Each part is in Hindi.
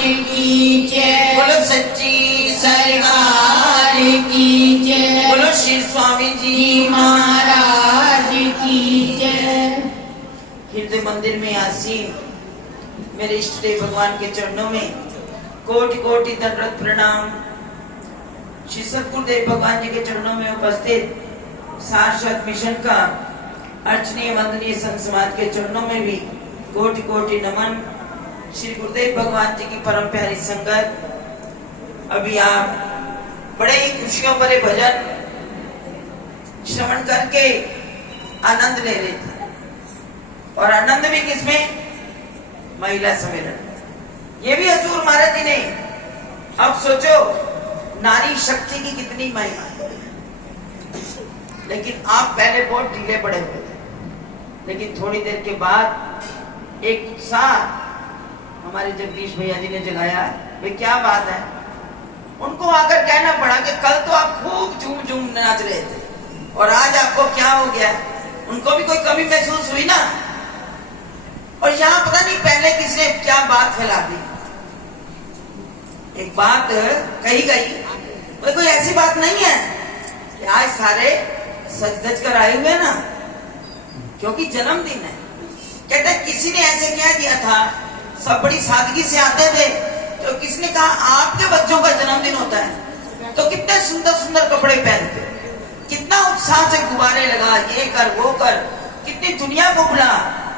की जय। बोलो सच्ची सरकार की जय। बोलो श्री स्वामी जी महाराज की जय। हृदय मंदिर में आसीन मेरे इष्ट देव भगवान के चरणों में कोटि कोटि दंडवत प्रणाम। श्री सद्गुरुदेव भगवान जी के चरणों में उपस्थित सारस्वत मिशन का अर्चनीय वंदनीय संत समाज के चरणों में भी कोटि कोटि नमन। श्री गुरुदेव भगवान जी की परम प्यारी संगत, अभी आप बड़े ही खुशियों भरे भजन श्रवण करके आनंद ले रहे थे, और आनंद भी किसमें? महिला सम्मेलन। ये भी हजूर महाराज जी ने, अब सोचो नारी शक्ति की कितनी महिमा है। लेकिन आप पहले बहुत ढीले पड़े हुए थे, लेकिन थोड़ी देर के बाद एक उत्साह हमारे जगदीश भैया जी ने जगाया। भाई क्या बात है, उनको आकर कहना पड़ा कि कल तो आप खूब झूम झूम नाच रहे थे और आज आपको क्या हो गया। उनको भी कोई कमी महसूस हुई ना। और यहाँ पता नहीं पहले किसने क्या बात फैला दी। एक बात कही गई, कोई ऐसी बात नहीं है कि आज सारे सज धज कर आए हुए ना, क्योंकि जन्मदिन है। कहते किसी ने ऐसे क्या दिया था, सब बड़ी सादगी से आते थे, तो किसने कहा आपके बच्चों का जन्मदिन होता है तो कितने सुंदर सुंदर कपड़े पहनते, कितना उत्साह से गुब्बारे लगा, ये कर वो कर, कितनी दुनिया को बुला,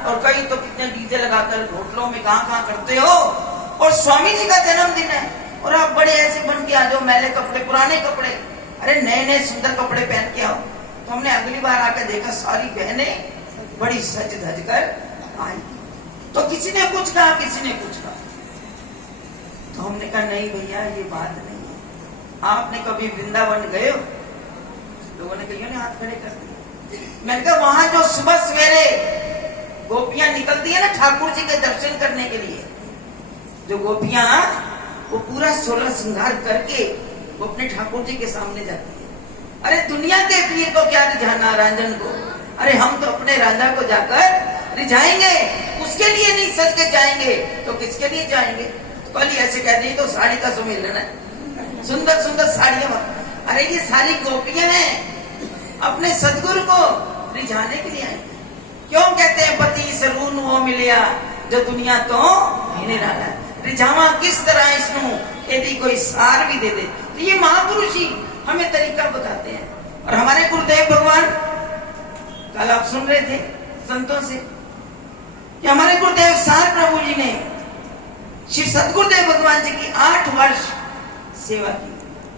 और कई तो कितने डीजे लगाकर होटलों में कहाँ करते हो। और स्वामी जी का जन्मदिन है और आप बड़े ऐसे बन के आ जाओ, मैले कपड़े, पुराने कपड़े। अरे नए नए सुंदर कपड़े पहन के आओ। तो हमने अगली बार आकर देखा सारी बहनें बड़ी सज धज कर आई। तो किसी ने कुछ कहा, किसी ने कुछ कहा। तो हमने कहा नहीं भैया ये बात नहीं है। आपने कभी वृंदावन गए हो? लोगों ने कहा हाथ खड़े कर दिए। मैंने कहा वहां जो सुबह सवेरे गोपियां निकलती है ना ठाकुर जी के दर्शन करने के लिए, जो गोपियां वो पूरा 16 श्रृंगार करके वो अपने ठाकुर जी के सामने जाती है। अरे दुनिया के पीर को क्या रिझाना रांझन को, अरे हम तो अपने रांझा को जाकर रिझाएंगे, उसके लिए नहीं सज के जाएंगे तो किसके लिए जाएंगे। तो कल ऐसे कह दी तो साड़ी का सम्मेलन है, सुंदर सुंदर साड़ियां। अरे ये सारी गोपियां हैं अपने सदगुरु को रिझाने के लिए आई। क्यों कहते हैं पति सरून वो मिलिया जो दुनिया तो निराला। रिझावा किस तरह इसनु यदि कोई सार भी दे दे। तो ये महापुरुष ही हमें तरीका बताते हैं। और हमारे गुरुदेव भगवान, कल आप सुन रहे थे संतों से कि हमारे गुरुदेव सार प्रभु जी ने श्री सद्गुरुदेव भगवान जी की 8 वर्ष सेवा की,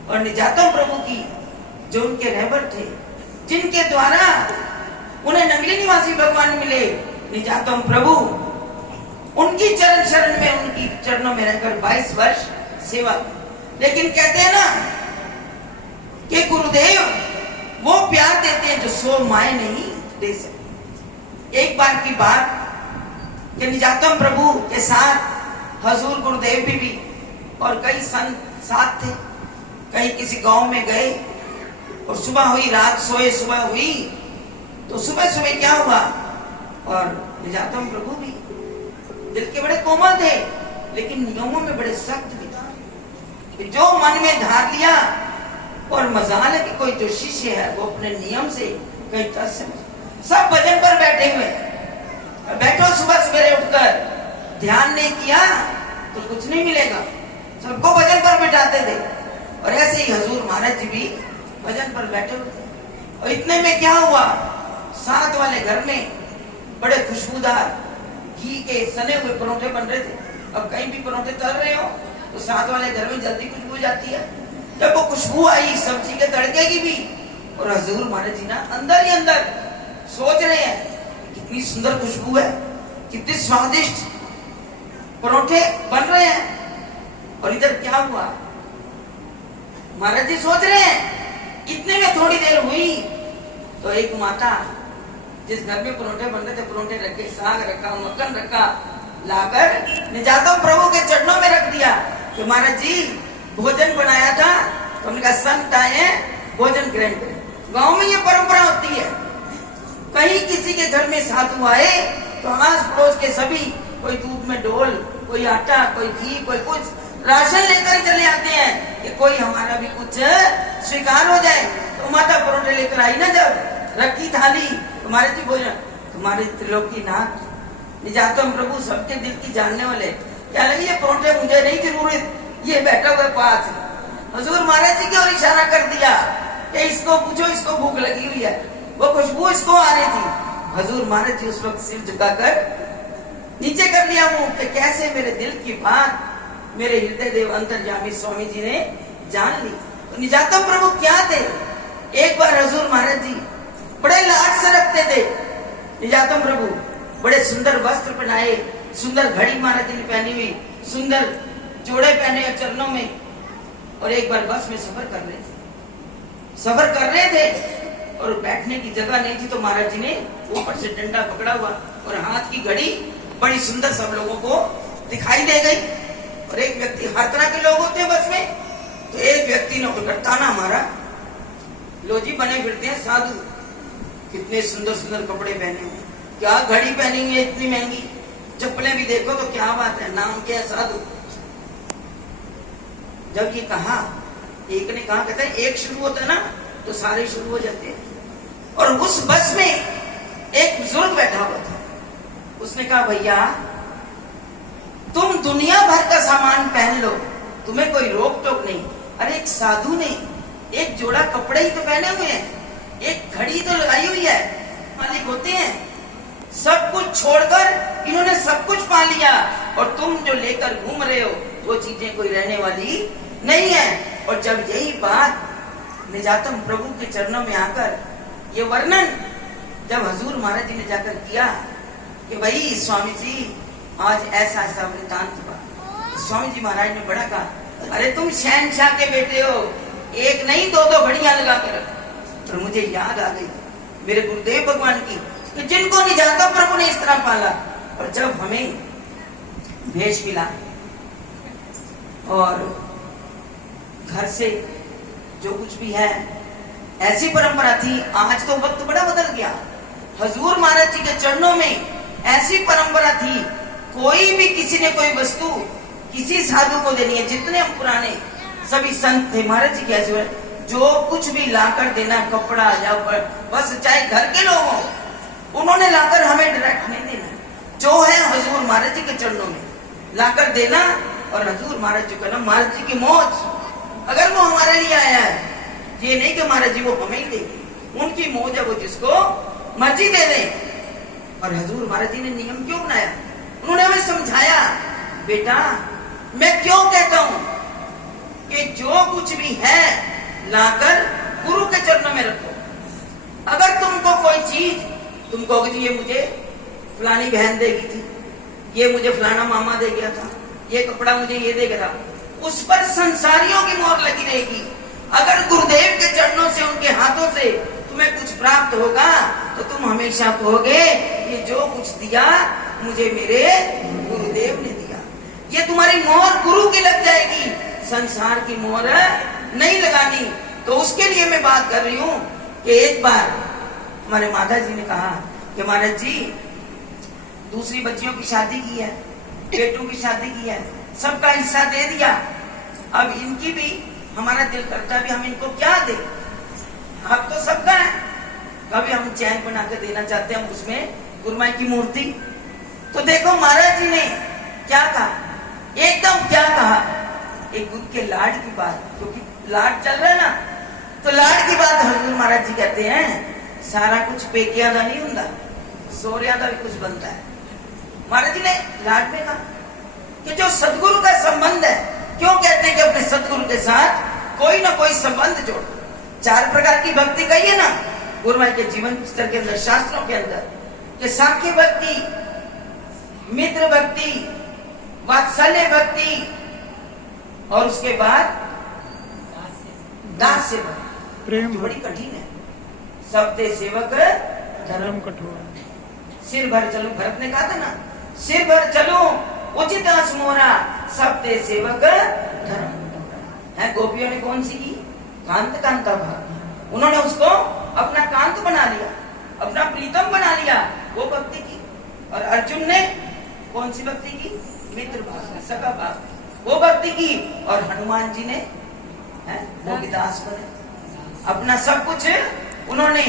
और निजातम प्रभु की जो उनके रहबर थे, जिनके द्वारा उन्हें नगली निवासी भगवान मिले, निजातम प्रभु, उनकी चरण शरण में, उनकी चरणों में रहकर 22 वर्ष सेवा की। लेकिन कहते हैं ना कि गुरुदेव वो प्यार देते हैं जो 100 माए नहीं दे सकते। एक बार की बात कि निजातम प्रभु के साथ हजूर गुरुदेव भी और कई संत साथ थे। कहीं किसी गांव में गए और सुबह हुई, रात सोए, सुबह हुई, तो सुबह सुबह क्या हुआ, और निजातम प्रभु भी दिल के बड़े कोमल थे, लेकिन नियमों में बड़े सख्त भी थे। जो मन में धार लिया, और मजाल है कि कोई जो शिष्य है वो अपने नियम से कहीं तरस से सब भजन पर बैठे हुए। बैठो सुबह सवेरे उठकर, ध्यान नहीं किया तो कुछ नहीं मिलेगा। सबको भजन पर बैठाते थे, और ऐसे ही हजूर महाराज जी भी भजन पर बैठे हुए थे। और इतने में क्या हुआ, साथ वाले घर में बड़े खुशबूदार घी के सने हुए परोठे बन रहे थे। अब कहीं भी परोठे तल रहे हो तो साथ वाले घर में जल्दी खुशबू जाती है। जब वो खुशबू आई सब्जी के तड़के की भी, और हजूर महाराज जी ना अंदर ही अंदर सोच रहे हैं कितनी सुंदर खुशबू है, कितने स्वादिष्ट परोठे बन रहे हैं। और इधर क्या हुआ, महाराज जी सोच रहे हैं। इतने में थोड़ी देर हुई तो एक माता, जिस घर में परोठे बन रहे थे, परोठे रखे, साग रखा, मक्खन रखा, लाकर निजातम प्रभु के चरणों में रख दिया कि महाराज जी भोजन बनाया था। तो हमने कहा संत आए हैं, भोजन ग्रहण करें। गांव में ये परंपरा होती है, कहीं किसी के घर में साधु आए तो आस पड़ोस के सभी कोई दूध में डोल कोई आटा, कोई घी, कोई कुछ राशन लेकर चले आते हैं कि कोई हमारा भी कुछ स्वीकार हो जाए। तो माता परोठे लेकर आई ना, जब रखी थाली तुम्हारे जी भोजन, तुम्हारे त्रिलोकीनाथ निजातम प्रभु सबके दिल की जानने वाले, क्या लगे ये परोठे मुझे नहीं जरूरत, ये बैठा हुआ पास। हजूर महाराज जी की ओर इशारा कर दिया कि इसको पूछो, इसको भूख लगी हुई है। वो खुशबू इसको आ रही थी। हजूर महाराज जी उस वक्त सिर झुकाकर नीचे कर लिया मुंह कि कैसे मेरे दिल की बात मेरे हृदय देव अंतर्यामी स्वामी जी ने जान ली। तो निजातम प्रभु क्या थे? एक बार हजूर महाराज जी बड़े लाड से रखते थे। निजातम प्रभु बड़े सुंदर वस्त्र पहनाए, सुंदर घड़ी महाराज जी ने पहनी हुई, सुंदर जोड़े पहने चरणों में, और एक बार बस में सफर कर रहे थे और बैठने की जगह नहीं थी। तो महाराज जी ने ऊपर से डंडा पकड़ा हुआ और हाथ की घड़ी बड़ी सुंदर सब लोगों को दिखाई दे गई। और एक व्यक्ति, हर तरह के लोग होते हैं बस में, तो एक व्यक्ति ने उठकर ताना मारा, लो जी बने फिरते हैं साधु, कितने सुंदर सुंदर कपड़े पहने हुए, क्या घड़ी पहनी हुई है इतनी महंगी, चप्पलें भी देखो तो क्या बात है, नाम क्या है साधु। जब ये कहा, एक ने कहा, कहता है एक शुरू होता है ना तो सारे शुरू हो जाते हैं। और उस बस में एक बुजुर्ग बैठा हुआ था। उसने कहा भैया तुम दुनिया भर का सामान पहन लो, तुम्हें कोई रोक टोक नहीं। अरे एक साधु ने एक जोड़ा कपड़े ही तो पहने हुए हैं, एक घड़ी तो लगाई हुई है, मालिक होते हैं। सब कुछ छोड़कर इन्होंने सब कुछ पा लिया, और तुम जो लेकर घूम रहे हो वो चीजें कोई रहने वाली नहीं है। और जब यही बात निजातम प्रभु के चरणों में आकर ये वर्णन जब हजूर महाराज जी ने जाकर किया कि भाई स्वामी जी आज ऐसा ऐसा वृतांत हुआ, तो स्वामी जी महाराज ने बड़ा कहा, अरे तुम शहनशाह के बेटे हो, एक नहीं दो दो घड़ियां लगा के रखो। और मुझे याद आ गई मेरे गुरुदेव भगवान की कि जिनको निजातम प्रभु ने इस तरह पाला। और जब हमें भेष मिला और घर से जो कुछ भी है, ऐसी परंपरा थी। आज तो वक्त बड़ा बदल गया। हजूर महाराज जी के चरणों में ऐसी परंपरा थी, कोई भी किसी ने कोई वस्तु किसी साधु को देनी है, जितने हम पुराने सभी संत थे महाराज जी कैसे, जो कुछ भी लाकर देना, कपड़ा या बस चाहे घर के लोग हो, उन्होंने लाकर हमें डायरेक्ट नहीं देना, जो है हजूर महाराज जी के चरणों में लाकर देना। और हजूर महाराज जी का नाम, महाराज जी की मौज, अगर वो हमारे लिए आया है, ये नहीं कि महाराज जी वो हमें ही देंगे, उनकी मौज है, वो जिसको मर्जी दे दें। और हजूर महाराज जी ने नियम क्यों बनाया? उन्होंने हमें समझाया, बेटा मैं क्यों कहता हूं कि जो कुछ भी है लाकर गुरु के चरणों में रखो। अगर तुमको कोई चीज, तुम कहोगे ये मुझे फलानी बहन देगी थी, ये मुझे फलाना मामा दे गया था, ये कपड़ा मुझे ये दे गया, उस पर संसारियों की मोहर लगी रहेगी। अगर गुरुदेव के चरणों से, उनके हाथों से तुम्हें कुछ प्राप्त होगा तो तुम हमेशा कहोगे ये जो कुछ दिया मुझे मेरे गुरुदेव ने दिया। ये तुम्हारी मोहर गुरु की लग जाएगी, संसार की मोहर नहीं लगानी। तो उसके लिए मैं बात कर रही हूँ कि एक बार हमारे माता जी ने कहा कि महाराज जी दूसरी बच्चियों की शादी की है, बेटों की शादी की है, सबका हिस्सा दे दिया, अब इनकी भी हमारा दिल करता भी हम इनको क्या दें, अब तो सबका है। कभी हम चैन बना के देना चाहते हैं उसमें गुरुमाई की मूर्ति। तो देखो महाराज जी ने क्या कहा, एकदम क्या कहा, एक गुरु के लाड की बात, क्योंकि लाड चल रहा है ना, तो लाड की बात हजूर महाराज जी कहते हैं सारा कुछ पेकिया का नहीं होता, सोरिया का भी कुछ बनता है। महाराज जी ने लाड में कहा कि जो सदगुरु का संबंध है, क्यों कहते हैं कि अपने सदगुरु के साथ कोई ना कोई संबंध जोड़ो। 4 प्रकार की भक्ति कही है ना गुरुमाई के जीवन स्तर के अंदर, शास्त्रों के अंदर, कि साख्य भक्ति, मित्र भक्ति, वात्सल्य भक्ति, और उसके बाद दास्य भक्ति, प्रेम, बड़ी कठिन है। सबते सेवक धर्म कठोर, सिर भर चलूं, भरत ने कहा था ना, सिर भर चलूं उचित मोरा, सबते सेवक धर्म कठोर है। गोपियों ने कौन सी की? कांत कांता भाग, उन्होंने उसको अपना कांत बना लिया, अपना प्रीतम बना लिया, वो भक्ति की। और अर्जुन ने कौन सी भक्ति की? मित्र भाव में, सगा भाव, वो भक्ति की। और हनुमान जी ने वो भी दास बने, अपना सब कुछ उन्होंने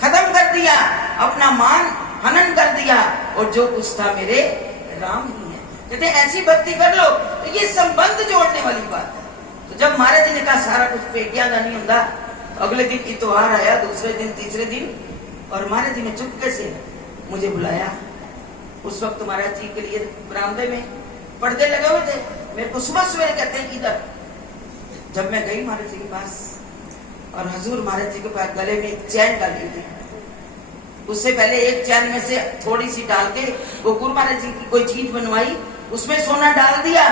खत्म कर दिया, अपना मान हनन कर दिया, और जो कुछ था मेरे राम ही है। कहते ऐसी भक्ति कर लो। तो ये संबंध जोड़ने वाली बात है। तो जब महाराज जी ने कहा सारा कुछ पेटिया का नहीं होता, तो अगले दिन इतवार आया, दूसरे दिन, तीसरे दिन, और महाराज जी ने चुपके से मुझे बुलाया। उस वक्त महाराज जी के लिए बरामदे में पर्दे लगे हुए थे। मेरे को सुबह सवेरे कहते हैं इधर। जब मैं गई महाराज जी के पास, और हजूर महाराज जी के पास गले में एक चैन डाली थी, उससे पहले एक चैन में से थोड़ी सी डाल के वो गुरु महाराज जी की कोई चीज बनवाई, उसमें सोना डाल दिया,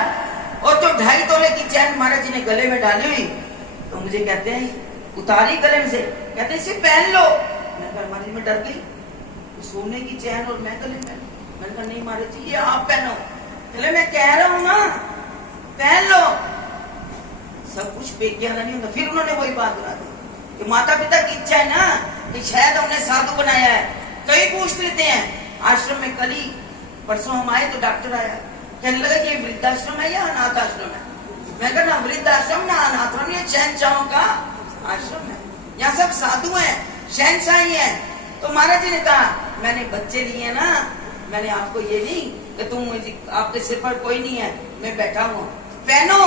और जो 2.5 तोले की चैन महाराज जी ने गले में डाली हुई, तो मुझे कहते हैं उतारी गले में से, कहते हैं इसे पहन लो। मैं कहा महाराज मैं डर गई, सोने की चैन और मैं गले में। मैंने कहा नहीं महाराज जी ये आप पहनो। चले मैं कह रहा हूं ना पहन लो, सब कुछ पेटिया नहीं होता। फिर उन्होंने वही बात बता दी कि माता पिता की इच्छा है ना कि शायद हमने साधु बनाया है। कई पूछ लेते हैं आश्रम में। कल ही परसों हम आए तो डॉक्टर आया, कहने लगा ये वृद्धाश्रम है या अनाथ आश्रम है। मैं कहा ना वृद्धाश्रम ना अनाथ, ये शहनशाहों का आश्रम है, यहाँ सब साधु हैं, शहनशाही है। तो महाराज जी ने कहा मैंने बच्चे लिए ना, मैंने आपको ये नहीं कि तुम आपके सिर पर कोई नहीं है, मैं बैठा हूँ, पहनो।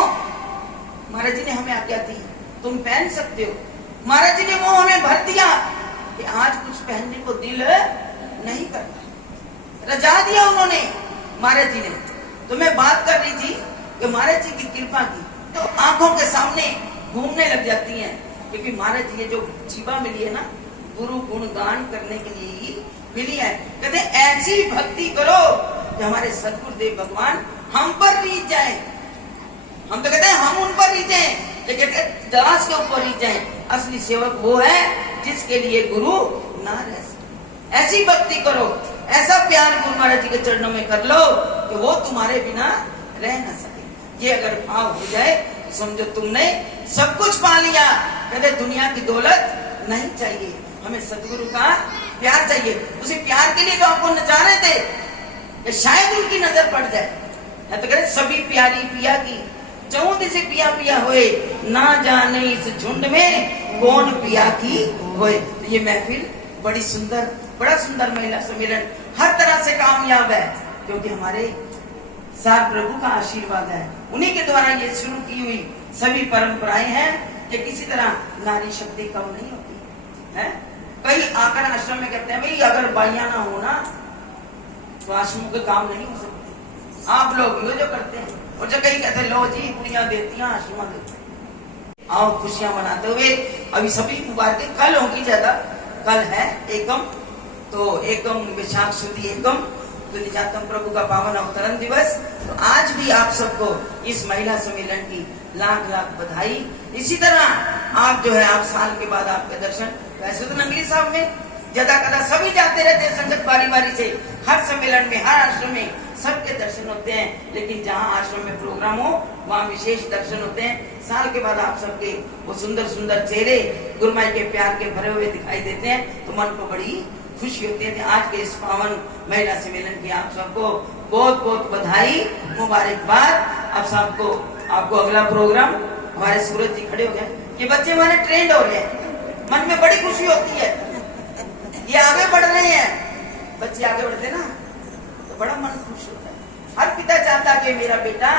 महाराज जी ने हमें आज्ञा दी तुम पहन सकते हो। महाराज जी ने वो हमें भर दिया कि आज कुछ पहनने को दिल नहीं करता, रजा दिया उन्होंने महाराज जी ने। तो मैं बात कर रही थी कि महाराज जी की कृपा की तो आंखों के सामने घूमने लग जाती हैं, क्योंकि महाराज जी ने जो जीवा मिली है ना, गुरु गुणगान करने के लिए ही मिली है। कहते ऐसी भक्ति करो कि हमारे सदगुरुदेव भगवान हम पर रीझ जाए। हम तो कहते हैं हम उन पर रीझे, लेकिन दास के ऊपर रीझ जाए। असली सेवक वो है जिसके लिए गुरु ना रह सके। ऐसी भक्ति करो, ऐसा प्यार गुरु महाराज जी के चरणों में कर लो कि वो तुम्हारे बिना रह ना सके। ये अगर भाव हो जाए तो समझो तुमने सब कुछ पा लिया। कहते दुनिया की दौलत नहीं चाहिए, हमें सदगुरु का प्यार चाहिए। उसी प्यार के लिए तो आपको नचा रहे थे कि शायद उनकी नजर पड़ जाए। तो कहते सभी प्यारी पिया की चौंध से पिया पिया होए, ना जाने इस झुंड में कौन पिया की होए। तो ये महफिल बड़ी सुंदर, बड़ा सुंदर महिला सम्मेलन हर तरह से कामयाब है, क्योंकि हमारे सार प्रभु का आशीर्वाद है। उन्हीं के द्वारा ये शुरू की हुई सभी परंपराएं हैं कि किसी तरह नारी शक्ति कम नहीं होती है। कई आकर आश्रम में कहते हैं भाई अगर बाइयां ना हो ना तो आश्रमों के काम नहीं हो सकते। आप लोग जो करते हैं, और जो कई कहते लो जी बुढ़िया देती हैं आश्रम देती हैं। आओ खुशियां मनाते हुए अभी सभी मुबारकें कल होगी, ज्यादा कल है एकम, तो एकम विशाख शुद्धि एकम, तो निजातम प्रभु का पावन अवतरण दिवस। तो आज भी आप सबको इस महिला सम्मेलन की लाख लाख बधाई। इसी तरह आप जो है आप साल के बाद आपके दर्शन, वैसे तो नंगली साहब में ज्यादा कदा सभी जाते रहते हैं संगत बारी बारी से, हर सम्मेलन में हर आश्रम में सबके दर्शन होते हैं, लेकिन जहाँ आश्रम में प्रोग्राम हो वहाँ विशेष दर्शन होते हैं। साल के बाद आप सबके वो सुंदर सुंदर चेहरे गुरु माई के प्यार के भरे हुए दिखाई देते हैं, तो मन को बड़ी खुशी होती है। आज के इस पावन महिला सम्मेलन की आप सबको बहुत बहुत बधाई, मुबारकबाद। आप सबको आपको अगला प्रोग्राम हमारे सूरज जी खड़े हो गए, ये बच्चे हमारे ट्रेंड हो गए, मन में बड़ी खुशी होती है। ये आगे बढ़ रहे हैं, बच्चे आगे बढ़ते ना तो बड़ा मन खुश होता है। हर पिता चाहता है कि मेरा बेटा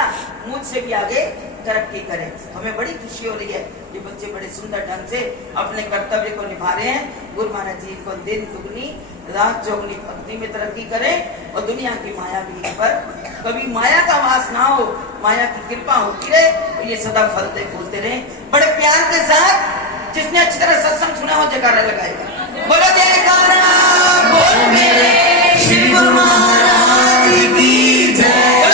मुझसे भी आगे तरक्की करे। हमें बड़ी खुशी हो रही है, ये बच्चे बड़े सुंदर ढंग से अपने कर्तव्य को निभा रहे हैं। गुरु महाराज जी को दिन दुगनी रात चौगनी भक्ति में तरक्की करें, और दुनिया की माया भी पर कभी माया का वास ना हो, माया की कृपा होती रहे, तो ये सदा फलते फूलते रहे। बड़े प्यार के साथ जिसने अच्छी तरह सत्संग सुना हो जयकारा लगाए।